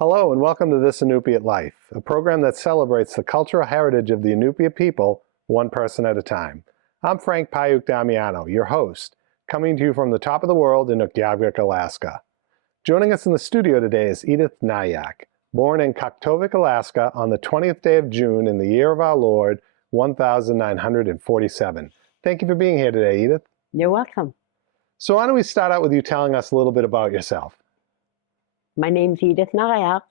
Hello and welcome to This Inupiat Life, a program that celebrates the cultural heritage of the Inupiat people, one person at a time. I'm Frank Utqiagvik, your host, coming to you from the top of the world in Utqiagvik, Alaska. Joining us in the studio today is Edith Nageak, born in Utqiagvik, Alaska on the 20th day of June in the year of our Lord, 1947. Thank you for being here today, Edith. You're welcome. So why don't we start out with you telling us a little bit about yourself? My name's Edith Nageak.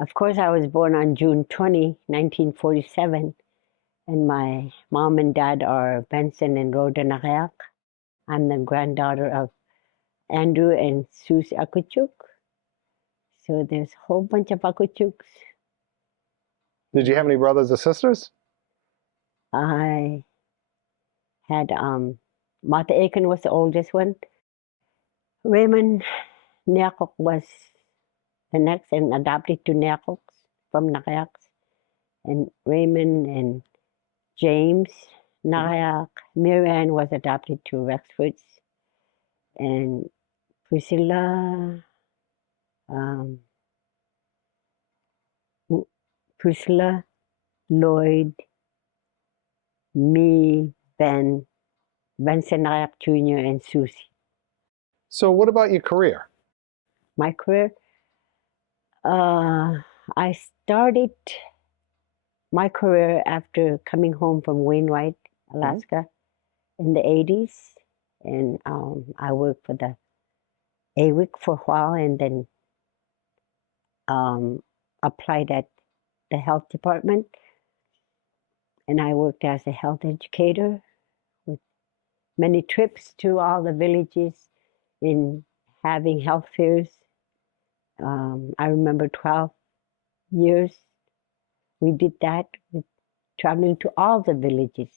Of course, I was born on June 20, 1947, and my mom and dad are Benson and Rhoda Nageak. I'm the granddaughter of Andrew and Susie Akutchuk. So there's a whole bunch of Akutchuks. Did you have any brothers or sisters? I had Martha Aiken was the oldest one. Raymond Nageak was the next and adopted to Nageaks from Nageaks. And Raymond and James Nageak. Marianne was adopted to Rexfords. And Priscilla, Lloyd, me, Ben, Benson Nageak Jr., and Susie. So what about your career? My career, I started my career after coming home from Wainwright, Alaska, in the 80s. And I worked for the Utqiagvik for a while and then applied at the health department. And I worked as a health educator with many trips to all the villages in having health fairs. I remember 12 years we did that, traveling to all the villages.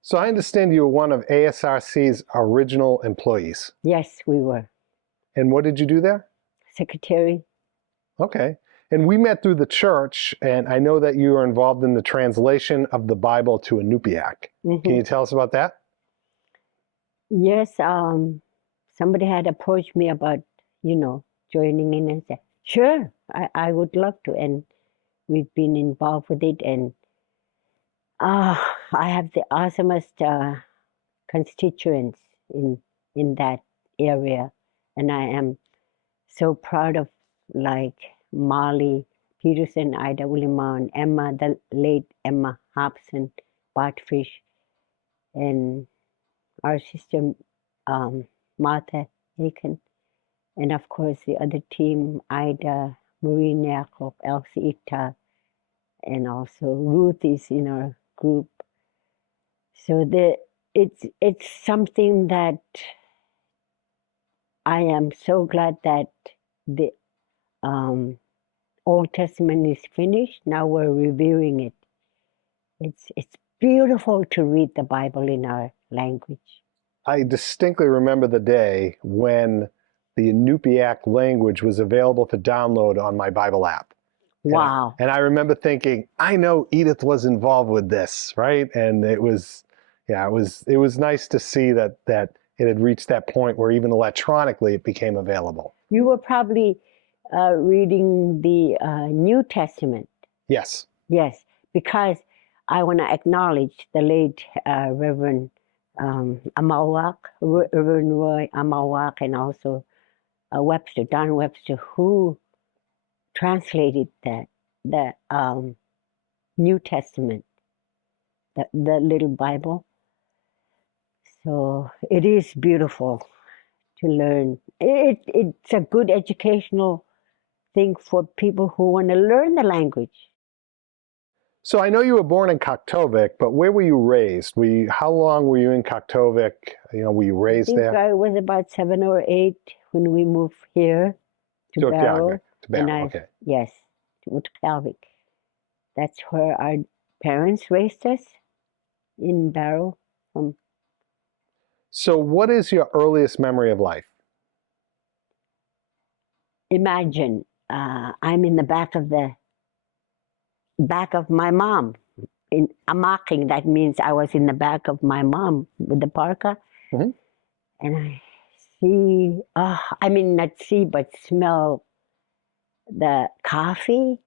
So I understand you were one of ASRC's original employees. Yes, we were. And what did you do there? Secretary. Okay. And we met through the church, and I know that you were involved in the translation of the Bible to Inupiat. Can you tell us about that? Yes, somebody had approached me about, joining in and said, sure, I would love to. And we've been involved with it. And I have the awesomest constituents in that area. And I am so proud of Molly Peterson, Ida Willimon, Emma, the late Emma Hobson, Bartfish, and our sister Martha Aiken. And of course, the other team, Ida, Marie Nageak, Elsie Ita, and also Ruth is in our group. So it's something that I am so glad that the Old Testament is finished. Now we're reviewing it. It's beautiful to read the Bible in our language. I distinctly remember the day when the Inupiat language was available for download on my Bible app. Wow. And I remember thinking, I know Edith was involved with this, right? And it was nice to see that it had reached that point where even electronically it became available. You were probably reading the New Testament. Yes. Yes, because I want to acknowledge the late Reverend Amalwak, Reverend Roy Amalwak, and also Webster, Don Webster, who translated the New Testament, the little Bible. So it is beautiful to learn. It's a good educational thing for people who want to learn the language. So I know you were born in Utqiagvik, but where were you raised? How long were you in Utqiagvik? Were you raised there? I was about 7 or 8 when we moved here to Barrow. To Barrow, okay. Yes, to Utqiagvik. That's where our parents raised us, in Barrow. So what is your earliest memory of life? Imagine I'm in the back of my mom. In amaking, that means I was in the back of my mom with the parka. And I see, not see, but smell the coffee,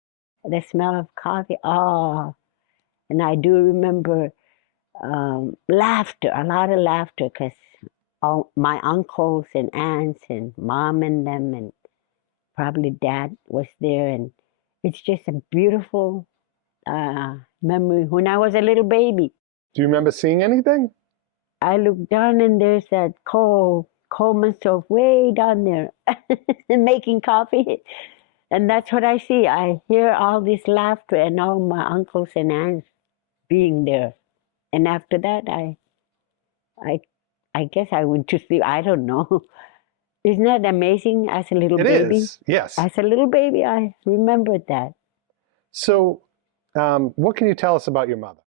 the smell of coffee. Oh, and I do remember laughter, a lot of laughter, because all my uncles and aunts and mom and them, and probably dad was there, and it's just a beautiful memory when I was a little baby. Do you remember seeing anything? I look down and there's that Coleman stove way down there making coffee. And that's what I see. I hear all this laughter and all my uncles and aunts being there. And after that, I, I guess I went to sleep. I don't know. Isn't that amazing? As a little It baby, is, yes. as a little baby, I remembered that. So, what can you tell us about your mother?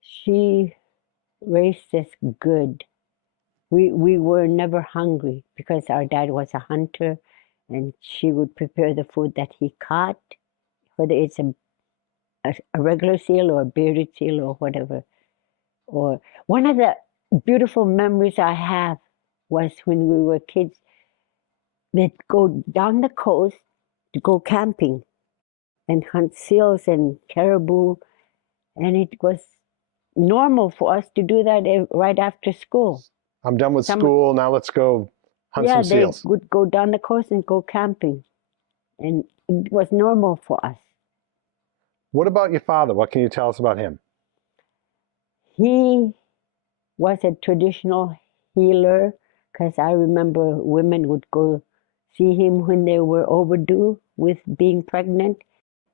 She raised us good. We were never hungry because our dad was a hunter, and she would prepare the food that he caught, whether it's a regular seal or a bearded seal or whatever. Or one of the beautiful memories I have was when we were kids. They'd go down the coast to go camping and hunt seals and caribou, and it was normal for us to do that right after school. I'm done with school, now let's go hunt some seals. They would go down the coast and go camping, and it was normal for us. What about your father? What can you tell us about him? He was a traditional healer, because I remember women would go see him when they were overdue with being pregnant,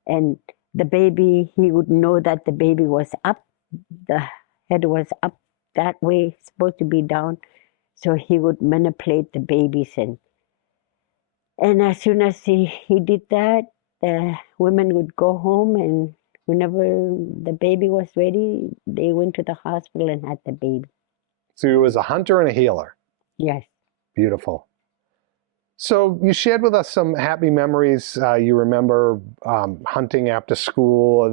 and the baby, he would know that the baby was up, the head was up that way, supposed to be down, so he would manipulate the babies, and as soon as he did that, the women would go home, and whenever the baby was ready, they went to the hospital and had the baby. So he was a hunter and a healer. Yes. Beautiful. So you shared with us some happy memories. You remember hunting after school. Are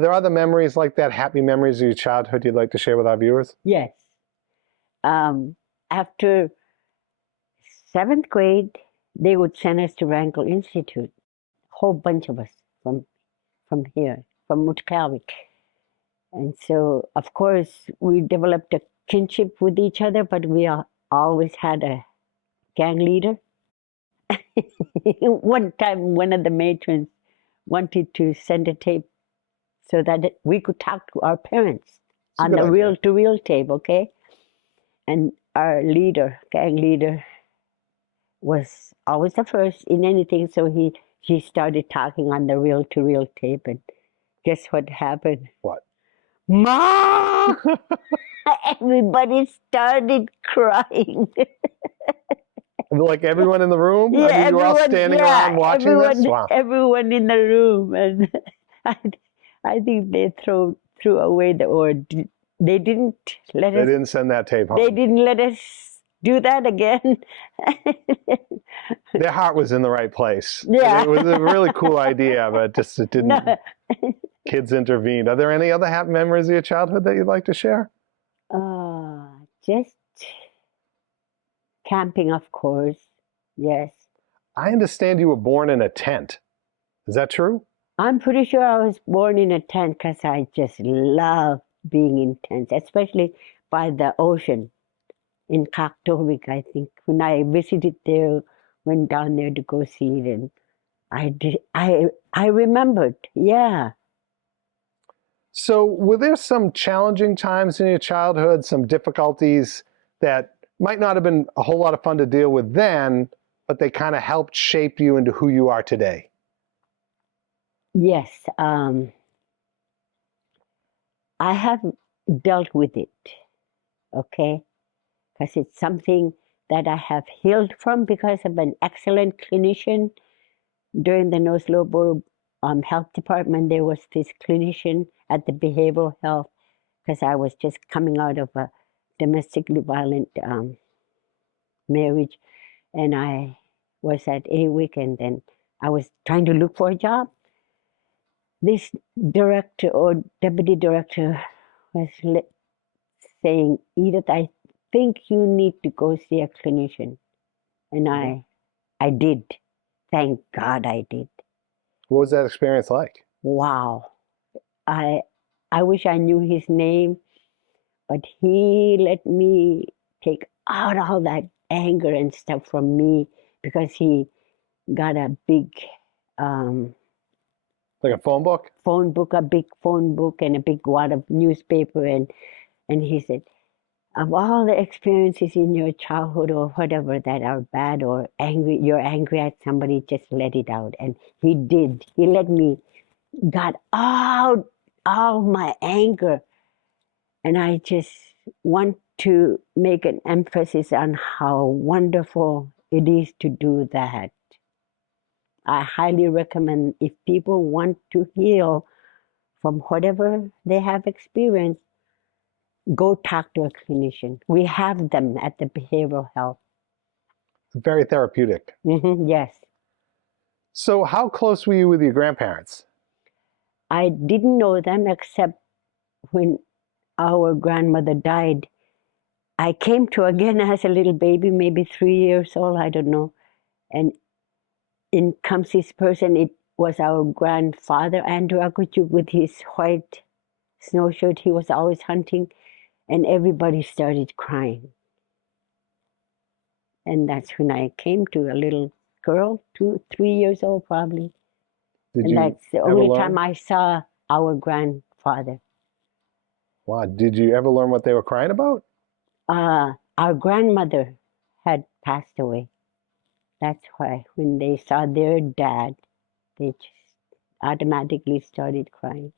there other memories like that, happy memories of your childhood you'd like to share with our viewers? Yes. After 7th grade, they would send us to Wrangell Institute, a whole bunch of us from here, from Utqiagvik. And so, of course, we developed a kinship with each other, but we always had a gang leader. One time, one of the matrons wanted to send a tape so that we could talk to our parents on the reel-to-reel tape, okay? And our leader, gang leader, was always the first in anything, so he started talking on the reel-to-reel tape, and guess what happened? What? Mom! Everybody started crying. Like everyone in the room? Yeah, I mean, you were all standing around watching this? Wow. Everyone in the room, and I think they threw away they didn't let us. They didn't send that tape home. They didn't let us do that again. Their heart was in the right place. Yeah. It was a really cool idea, but just it didn't. No. Kids intervened. Are there any other happy memories of your childhood that you'd like to share? Just camping, of course. Yes. I understand you were born in a tent. Is that true? I'm pretty sure I was born in a tent because I just love being in tents, especially by the ocean in Utqiagvik, I think. When I visited there, went down there to go see it, and I remembered, yeah. So were there some challenging times in your childhood, some difficulties that might not have been a whole lot of fun to deal with then, but they kind of helped shape you into who you are today? Yes. I have dealt with it, okay? Because it's something that I have healed from because of an excellent clinician. During the Nose Lobor Health Department, there was this clinician at the behavioral health, because I was just coming out of a domestically violent marriage, and I was at Edith, and then I was trying to look for a job. This director or deputy director was saying, Edith, I think you need to go see a clinician. And I did. thank God I did. What was that experience like? Wow. I wish I knew his name, but he let me take out all that anger and stuff from me because he got a big Like a phone book? phone book, a big phone book and a big wad of newspaper, and he said, of all the experiences in your childhood or whatever that are bad or angry, you're angry at somebody, just let it out. And he did. He let me got out all my anger. And I just want to make an emphasis on how wonderful it is to do that. I highly recommend, if people want to heal from whatever they have experienced, go talk to a clinician. We have them at the behavioral health. Very therapeutic. Yes. So how close were you with your grandparents? I didn't know them except when our grandmother died. I came to again as a little baby, maybe 3 years old, I don't know. And in comes this person. It was our grandfather, Andrew Utqiagvik, with his white snowshirt. He was always hunting, and everybody started crying. And that's when I came to, a little girl, 2, 3 years old probably. And that's the only time I saw our grandfather. Wow. Did you ever learn what they were crying about? Our grandmother had passed away. That's why when they saw their dad, they just automatically started crying.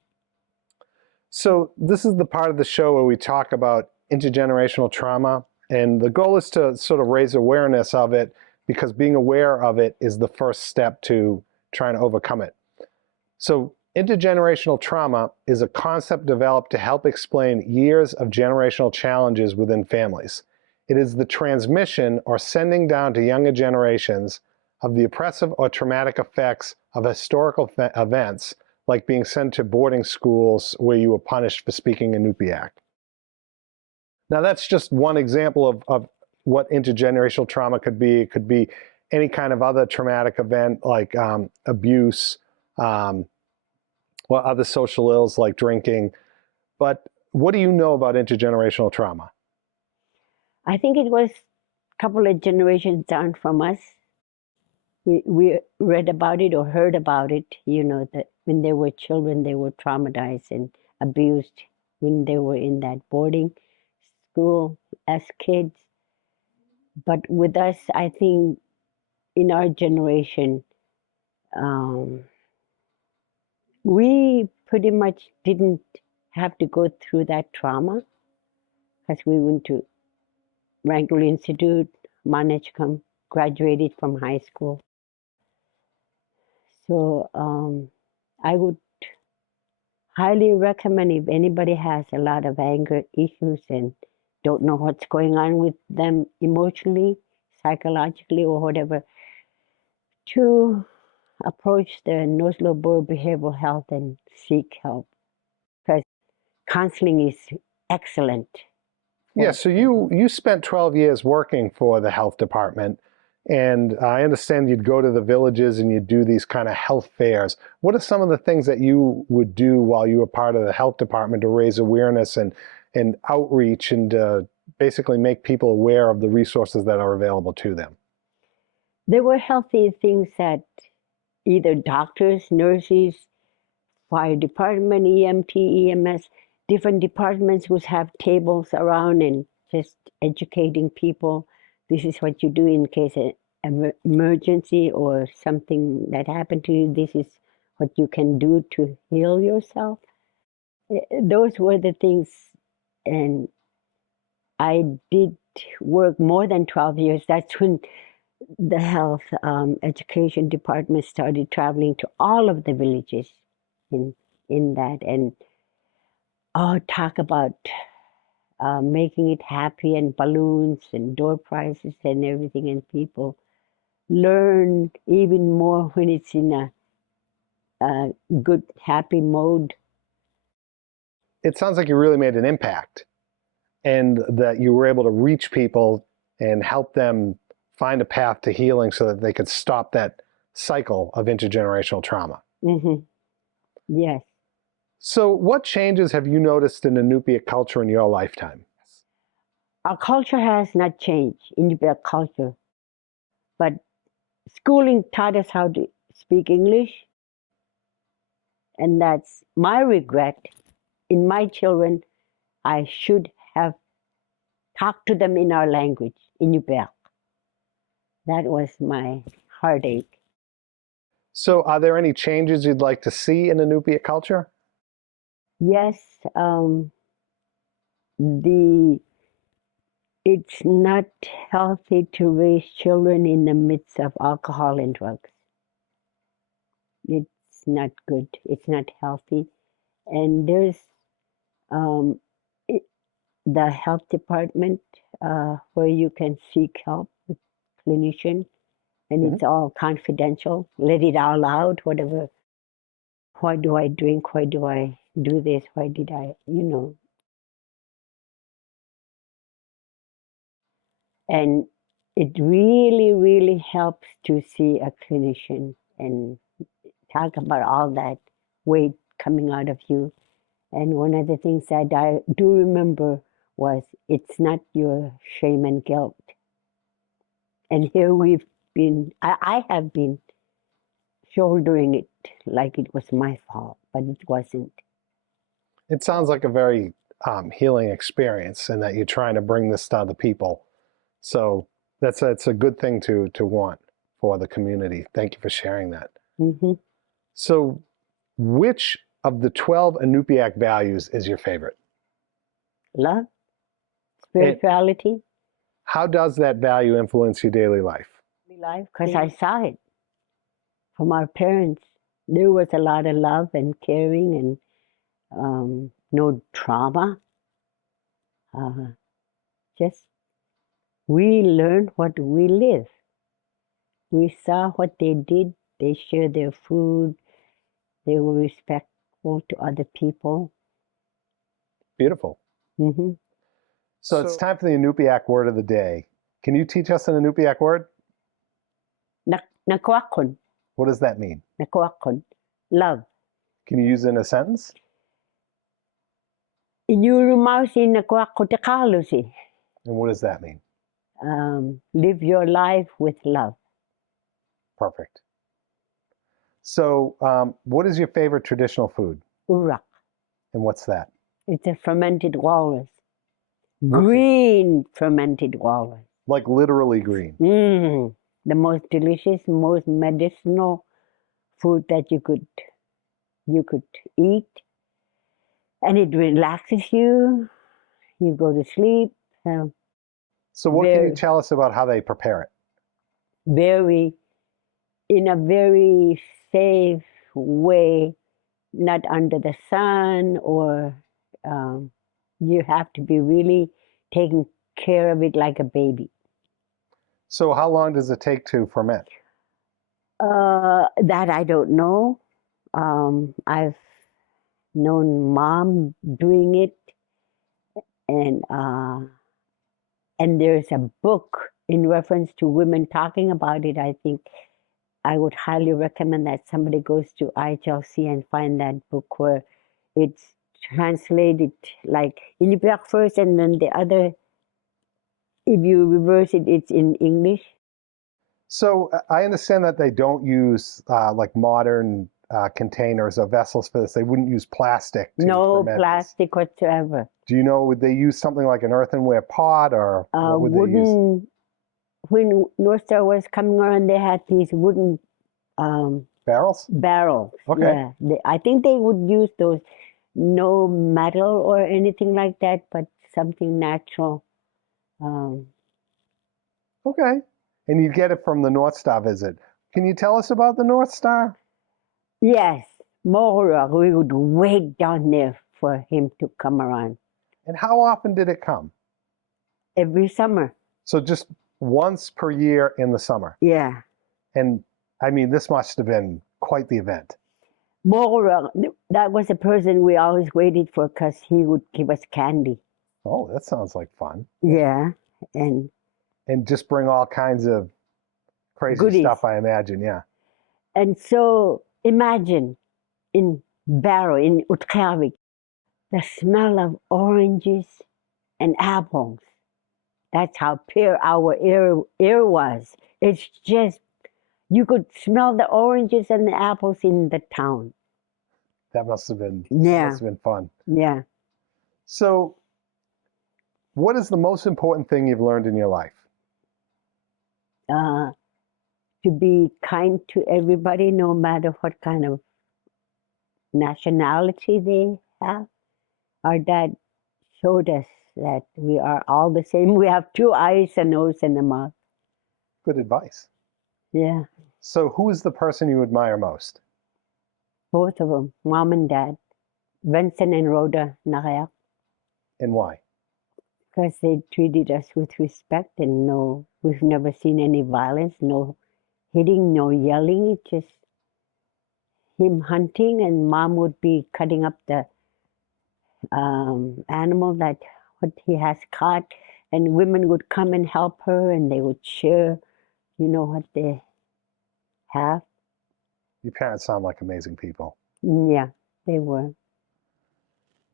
So this is the part of the show where we talk about intergenerational trauma, and the goal is to sort of raise awareness of it, because being aware of it is the first step to trying to overcome it. So intergenerational trauma is a concept developed to help explain years of generational challenges within families. It is the transmission or sending down to younger generations of the oppressive or traumatic effects of historical events, like being sent to boarding schools where you were punished for speaking Inupiat. Now that's just one example of what intergenerational trauma could be. It could be any kind of other traumatic event like abuse, or other social ills like drinking. But what do you know about intergenerational trauma? I think it was a couple of generations down from us. We read about it or heard about it, that when they were children, they were traumatized and abused when they were in that boarding school as kids. But with us, I think in our generation, we pretty much didn't have to go through that trauma because we went to Wrangell Institute, Management, graduated from high school. So I would highly recommend, if anybody has a lot of anger issues and don't know what's going on with them emotionally, psychologically, or whatever, to approach the Oslo Board of Behavioral Health and seek help, because counseling is excellent. Yeah, so you spent 12 years working for the health department, and I understand you'd go to the villages and you'd do these kind of health fairs. What are some of the things that you would do while you were part of the health department to raise awareness and outreach and basically make people aware of the resources that are available to them? There were healthy things that either doctors, nurses, fire department, EMT, EMS, different departments would have tables around and just educating people. This is what you do in case of emergency or something that happened to you. This is what you can do to heal yourself. Those were the things, and I did work more than 12 years. That's when the health education department started traveling to all of the villages in that, and talk about making it happy, and balloons and door prizes and everything, and people learn even more when it's in a good, happy mode. It sounds like you really made an impact, and that you were able to reach people and help them find a path to healing so that they could stop that cycle of intergenerational trauma. Mm-hmm. Yes. So what changes have you noticed in Inupiat culture in your lifetime? Our culture has not changed, Inupiat culture, but schooling taught us how to speak English, and that's my regret. In my children, I should have talked to them in our language, Inupiat. That was my heartache. So are there any changes you'd like to see in Inupiat culture? Yes, it's not healthy to raise children in the midst of alcohol and drugs. It's not good. It's not healthy. And there's um, the health department where you can seek help with clinician, and it's all confidential. Let it all out, whatever. Why do I drink? Why do I do this? Why did I, And it really, really helps to see a clinician and talk about all that weight coming out of you. And one of the things that I do remember was it's not your shame and guilt. And here we've been, I have been shouldering it like it was my fault, but it wasn't. It sounds like a very healing experience and that you're trying to bring this to other people. So it's a good thing to want for the community. Thank you for sharing that. Mm-hmm. So which of the 12 Inupiat values is your favorite? Love, spirituality. How does that value influence your daily life? Because I saw it from our parents. There was a lot of love and caring and no trauma. Just we learned what we live. We saw what they did. They shared their food. They were respectful to other people. Beautiful. Mm-hmm. So it's time for the Inupiat word of the day. Can you teach us an Inupiat word? Nakwakon. What does that mean? Nakwakon. Love. Can you use it in a sentence? Inurumausi nakwakotakalusi. And what does that mean? Live your life with love. Perfect. So what is your favorite traditional food? Urak. And what's that? It's a fermented walrus. Green fermented walrus. Like literally green. The most delicious, most medicinal food that you could eat. And it relaxes you. You go to sleep. So what can you tell us about how they prepare it? In a very safe way, not under the sun, or you have to be really taking care of it like a baby. So how long does it take to ferment? That I don't know. I've known Mom doing it, and there's a book in reference to women talking about it. I think I would highly recommend that somebody goes to IHLC and find that book where it's translated like Inupiat first and then the other, if you reverse it, it's in English. So I understand that they don't use like modern containers or vessels for this. They wouldn't use plastic to No ferment plastic whatsoever. Do you know, would they use something like an earthenware pot or what would they use? When North Star was coming around, they had these wooden barrels? Barrels. Okay. Yeah. I think they would use those, no metal or anything like that, but something natural. Okay. And you get it from the North Star visit. Can you tell us about the North Star? Yes. More. We would wait down there for him to come around. And how often did it come? Every summer. So just once per year in the summer? Yeah. And I mean, this must have been quite the event. More. That was a person we always waited for because he would give us candy. Oh, that sounds like fun. Yeah. And just bring all kinds of crazy goodies. Stuff, I imagine, yeah. And so imagine in Barrow, in Utqiagvik, the smell of oranges and apples. That's how pure our air was. It's just, you could smell the oranges and the apples in the town. That must have Yeah, been fun. yeah. So, what is the most important thing you've learned in your life? To be kind to everybody, no matter what kind of nationality they have. Our dad showed us that we are all the same. We have two eyes, a nose, and a mouth. Good advice. Yeah, So, who is the person you admire most? both of them, mom and dad, Vincent and Rhoda Nageak, And why? because they treated us with respect and no, we've never seen any violence, no hitting, no yelling. It's just him hunting, and mom would be cutting up the animal that what he has caught, and women would come and help her, and they would share, what they have. Your parents sound like amazing people. Yeah, they were.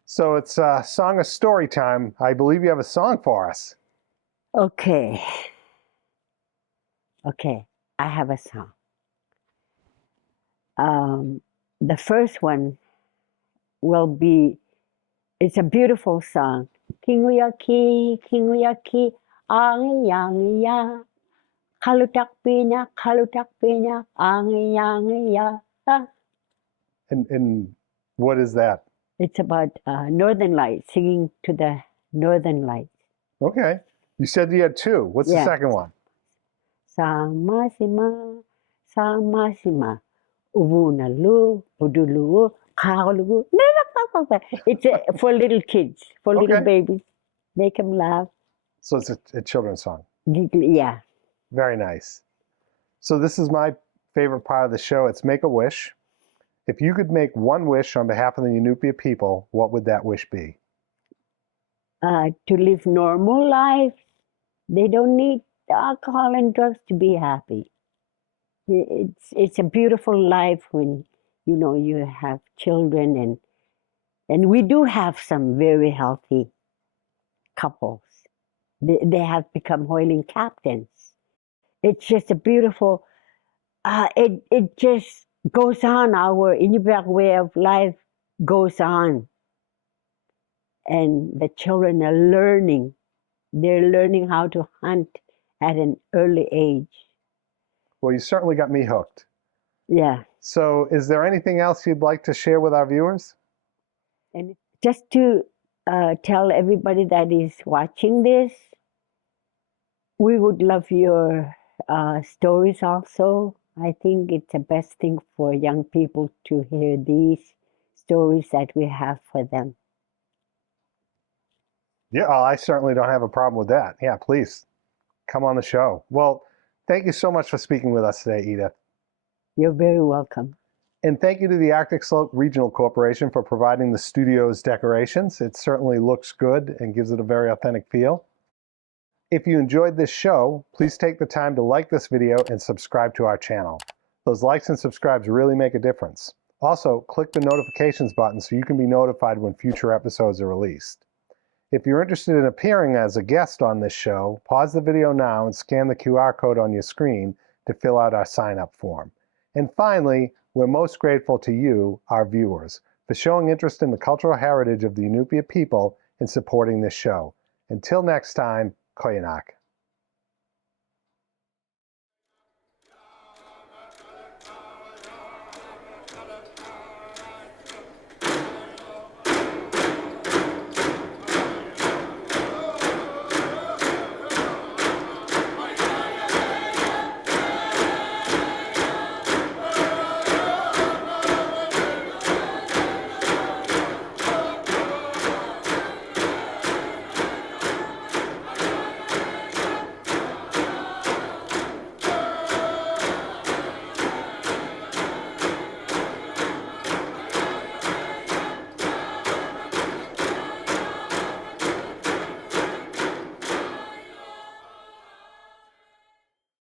So it's Song of Story time. I believe you have a song for us. Okay. I have a song. The first one will be, it's a beautiful song. Kinguyaki, Kinguyaki, Angiyangiya, Kalutak Pina, Angiyangiya. And what is that? It's about Northern Lights, singing to the Northern Lights. Okay. You said you had two. What's the second one? Samasima, Samasima, Uvunalu, Udulu, Kaulu. It's for little kids, for little babies. Make them laugh. So it's a children's song. Yeah. Very nice. So this is my favorite part of the show. It's Make a Wish. If you could make one wish on behalf of the Inupiat people, what would that wish be? To live normal life. They don't need alcohol and drugs to be happy. It's a beautiful life when you have children, and we do have some very healthy couples. They have become whaling captains. It's just a beautiful. It just goes on. Our Inupiat way of life goes on, and the children are learning. They're learning how to hunt at an early age. Well, you certainly got me hooked. Yeah. So is there anything else you'd like to share with our viewers? And just to tell everybody that is watching this, we would love your stories also. I think it's the best thing for young people to hear these stories that we have for them. Yeah, I certainly don't have a problem with that. Yeah, please come on the show. Well, thank you so much for speaking with us today, Edith. You're very welcome. And thank you to the Arctic Slope Regional Corporation for providing the studio's decorations. It certainly looks good and gives it a very authentic feel. If you enjoyed this show, please take the time to like this video and subscribe to our channel. Those likes and subscribes really make a difference. Also, click the notifications button so you can be notified when future episodes are released. If you're interested in appearing as a guest on this show, pause the video now and scan the QR code on your screen to fill out our sign-up form. And finally, we're most grateful to you, our viewers, for showing interest in the cultural heritage of the Inupiat people and supporting this show. Until next time, Koyanak.